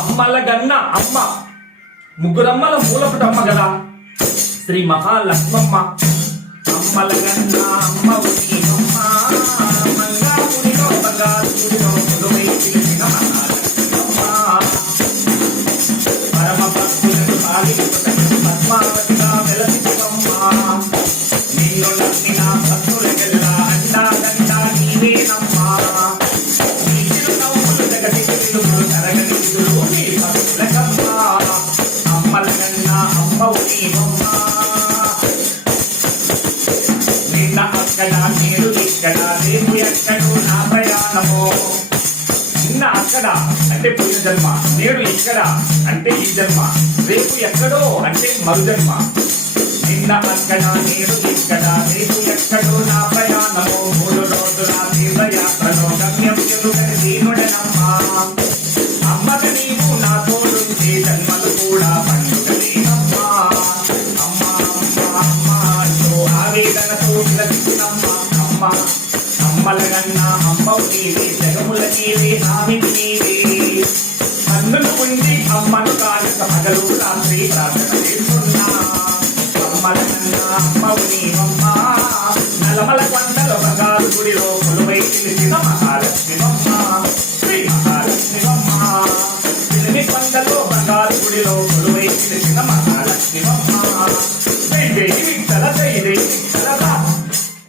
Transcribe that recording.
అమ్మల గన్న అమ్మ ముగ్గురమ్మల మూలపుటమ్మ గదా శ్రీ మహాలక్ష్మమ్మ. అమ్మల గన్న అమ్మ ఉనిమమ్మ మంగాపురిలో బంగారుడిలో కొలువై పిలిచిన మహాలక్ష్మమ్మ. పరమ భక్తులను పాలించుటకు పద్మావతిగా వెలసివమ్మ. నిన్ను నమ్మిన భక్తులకెల్లా అండా దండా నీవేనమ్మా. నీ చిరునవ్వులు జగతికి వెలుగులు తరగని విధులు నీ భక్తులకమ్మ. అమ్మల గన్న అమ్మ ఉనిమమ్మ. నిన్న అక్కడ నేడు ఇక్కడ రేపు ఎక్కడో నా ప్రయాణము. నిన్న అక్కడ అంటే పూర్వ జన్మ, నేడు ఇక్కడ అంటే ఈ జన్మ, రేపు ఎక్కడో అంటే మరు జన్మ. నిన్న అక్కడ నేడు ఇక్కడ రేపు ఎక్కడో నా ప్రయాణము. 3 రోజుల తీర్థయాత్రలో గమ్యం ఎరుగని దీనుడనమ్మా. అమ్మక నీవు నా తోడుంటే జన్మలు కూడా పండుగలేనమ్మా. అమ్మ అమ్మ అమ్మ అంటూ ఆవేదనతో విలసినమ్మా. అమ్మ అమ్మల గన్న అమ్మవు నీవే, జగముల నీవే, ఆమెకి నీవే. కన్నులు ఉండి అమ్మను కానుక పగలు రాత్రి ప్రార్థన చేస్తున్నా. అమ్మల గన్న అమ్మవు నీవమ్మ నలమల